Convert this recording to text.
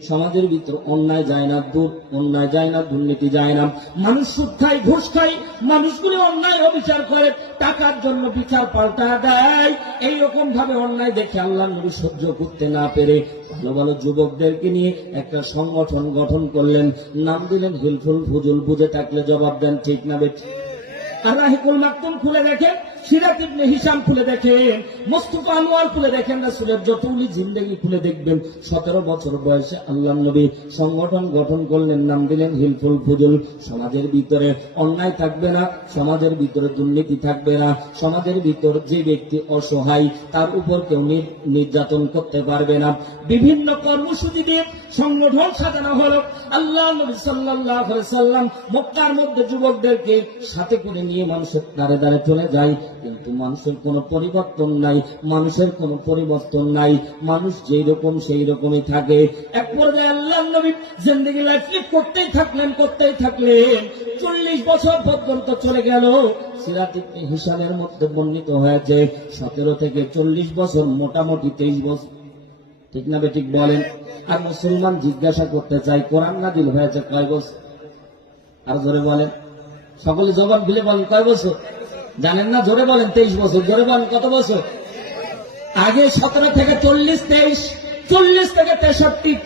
সমাজের ভিতর অন্যায় যায় না, অন্যায় যায় না, দুর্নীতি যায় না। মানুষ সুদ খায়, ঘুষ খায়, মানুষগুলো অন্যায় অবিচার করে, টাকার জন্য বিচার পাল্টা দেয়। এইরকম ভাবে অন্যায় দেখে আল্লাহ নবী সহ্য করতে না পেরে ভালো ভালো যুবকদেরকে নিয়ে একটা সংগঠন গঠন করলেন, নাম দিলেন হিলফুল ফুজুল। বুঝে থাকলে জবাব দেন, ঠিক না বেঠিক? আর রাহিকুল মাকতুম খুলে দেখেন, সিরাত ইবনে হিশাম খুলে দেখেন, মুস্তাফা আনোয়ার খুলে দেখেন, রাসূলের যতগুলি জিন্দেগি খুলে দেখবেন। 17 বছর বয়সে আল্লাহর নবী সংগঠন গঠন করলেন, নাম দিলেন হিলফুল ফুজুল। সমাজের ভিতরে অন্যায় থাকবে না, সমাজের ভিতরে দুর্নীতি থাকবে না, সমাজের ভিতর যে ব্যক্তি অসহায় তার উপর কেউ নির্যাতন করতে পারবে না। বিভিন্ন কর্মসূচি দিয়ে সংগঠন সাজানো হলো। আল্লাহ নবী সাল্লাল্লাহু আলাইহি সাল্লাম মক্কার মধ্যে যুবকদেরকে সাথে করে নিয়ে মানুষের দ্বারে দ্বারে চলে যায়, কিন্তু মানুষের কোনো পরিবর্তন নাই, মানুষের কোনো পরিবর্তন নাই, মানুষ যেই রকম সেই রকমই থাকে। এক পর্যায়ে আল্লাহর নবী জিন্দেগি লাইফ করতেই থাকলেন 40 বছর পর্যন্ত চলে গেল। সিরাত ইবনে হিশামের মধ্যে বর্ণিত হয়েছে 17 থেকে 40 বছর, মোটামুটি 23 বছর, ঠিক না বেঠিক বলেন? আর মুসলমান জিজ্ঞাসা করতে চাই, কোরআন নাযিল হয়েছে কয় বছর? আর জোরে বলেন, সকলে জবাব দিলে বলেন কয় বছর? জানেন না? জোরে বলেন 23 বছর। জোরে বলেন কত বছর? আগে 17 থেকে 40, 23, 40 থেকে 63,